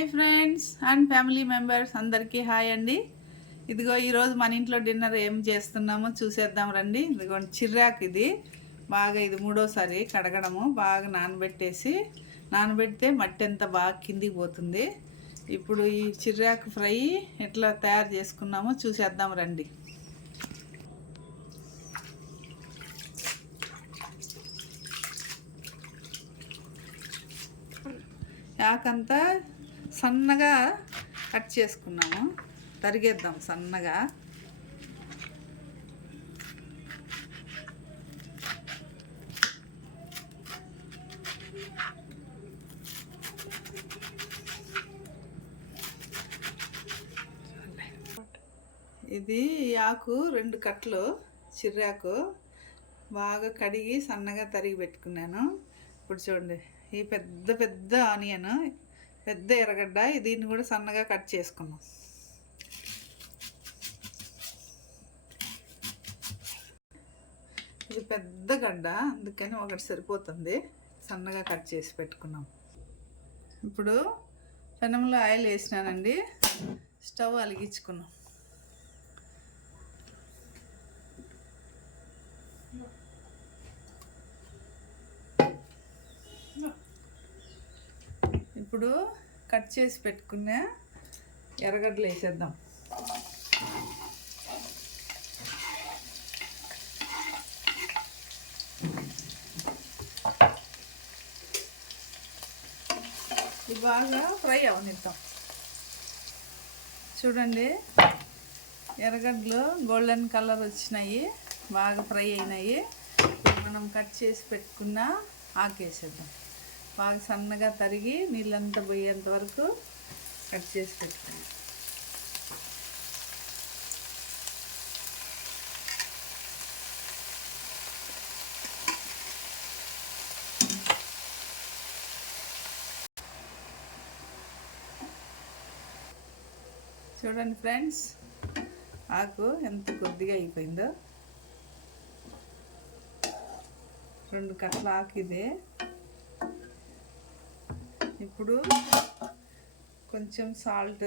Hi friends and family members అందరికీ hi అండి. ఇదిగో ఈరోజు మన ఇంట్లో డిన్నర్ ఏం చేస్తున్నామో చూసేద్దాం రండి. ఇదిగో చిర్రాకు, ఇది మూడోసారి కడగడము. బాగా నానబెడితే మట్టి అంతా బాగా కిందికి పోతుంది. ఇప్పుడు ఈ చిర్రాకు ఫ్రై ఎట్లా తయారు చేసుకున్నామో చూసేద్దాం రండి. యాకంతా సన్నగా కట్ చేసుకున్నాము, తరిగేద్దాం సన్నగా. ఇది ఆకు 2 కట్టలు చిర్రాకు బాగా కడిగి సన్నగా తరిగి పెట్టుకున్నాను. ఇప్పుడు చూడండి, ఈ పెద్ద ఆనియన్, పెద్ద ఎర్రగడ్డ, దీన్ని కూడా సన్నగా కట్ చేసుకున్నాం. ఇది పెద్ద గడ్డ, అందుకని ఒకటి సరిపోతుంది, సన్నగా కట్ చేసి పెట్టుకున్నాం. ఇప్పుడు పెనంలో ఆయిల్ వేసినానండి, స్టవ్ వెలిగించుకున్నాం. ఇప్పుడు కట్ చేసి పెట్టుకున్న ఎర్రగడ్డలు వేసేద్దాం. ఇది బాగా ఫ్రై అవనిద్దాం. చూడండి, ఎర్రగడ్డలు గోల్డెన్ కలర్ వచ్చినాయి, బాగా ఫ్రై అయినాయి. మనం కట్ చేసి పెట్టుకున్న ఆకేసేద్దాం. బాగా సన్నగా తరిగి నీళ్ళంతా పోయేంత వరకు కట్ చేసి పెట్టుకున్నాం. చూడండి ఫ్రెండ్స్, ఆకు ఎంత కొద్దిగా అయిపోయిందో. 2 కట్టల ఆకు ఇదే. ఇప్పుడు కొంచెం సాల్ట్,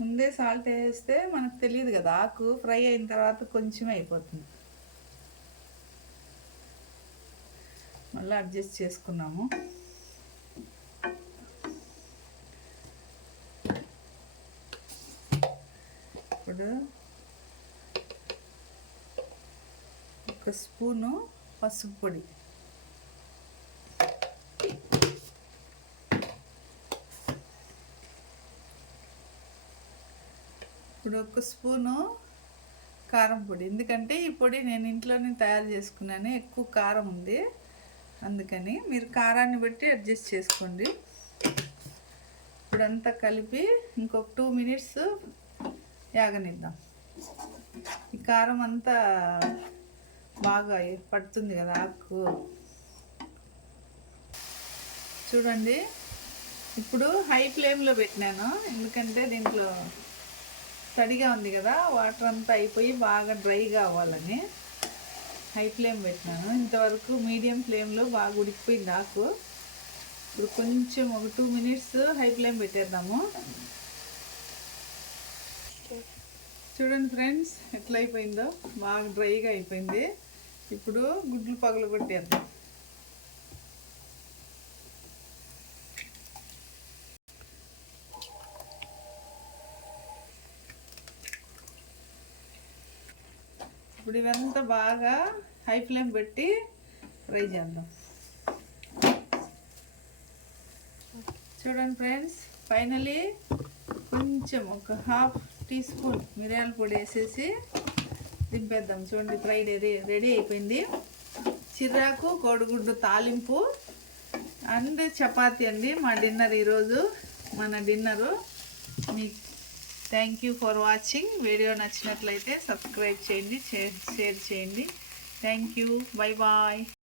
ముందే సాల్ట్ వేస్తే మనకు తెలియదు కదా, ఆకు ఫ్రై అయిన తర్వాత కొంచెం అయిపోతుంది. మళ్ళీ అడ్జస్ట్ చేసుకున్నాము. ఇప్పుడు 1 స్పూను పసుపు పొడి, ఇప్పుడు 1 స్పూను కారం పొడి. ఎందుకంటే ఈ పొడి నేను ఇంట్లోనే తయారు చేసుకున్నాను, ఎక్కువ కారం ఉంది, అందుకని మీరు కారాన్ని బట్టి అడ్జస్ట్ చేసుకోండి. ఇప్పుడంతా కలిపి ఇంకొక 2 మినిట్స్ యాగనిద్దాం. ఈ కారం అంతా బాగా పడుతుంది కదా ఆకు. చూడండి, ఇప్పుడు హై ఫ్లేమ్లో పెట్టినాను, ఎందుకంటే దీంట్లో తడిగా ఉంది కదా, వాటర్ అంతా అయిపోయి బాగా డ్రైగా అవ్వాలని హై ఫ్లేమ్ పెట్టినాను. ఇంతవరకు మీడియం ఫ్లేమ్లో బాగా ఉడికిపోయింది ఆకు. ఇప్పుడు కొంచెం ఒక 2 మినిట్స్ హై ఫ్లేమ్ పెట్టేద్దాము. చూడండి ఫ్రెండ్స్, ఎట్లా అయిపోయిందో, బాగా డ్రైగా అయిపోయింది. ఇప్పుడు గుడ్లు పగలు కొట్టేద్దాం. ఇప్పుడు ఇవంతా బాగా హై ఫ్లేమ్ పెట్టి ఫ్రై చేద్దాం. చూడండి ఫ్రెండ్స్, ఫైనలీ కొంచెం ఒక 1/2 టీ స్పూన్ మిరియాల పొడి వేసేసి దింపేద్దాం. చూడండి, ఫ్రై రెడీ అయిపోయింది. చిర్రాకు కోడిగుడ్డు తాలింపు అండ్ చపాతీ అండి మా డిన్నర్ ఈరోజు. మన డిన్నరు మీకు thank you for watching. Video నచ్చినట్లయితే సబ్స్క్రైబ్ చేయండి, షేర్ చేయండి. Thank you, bye bye.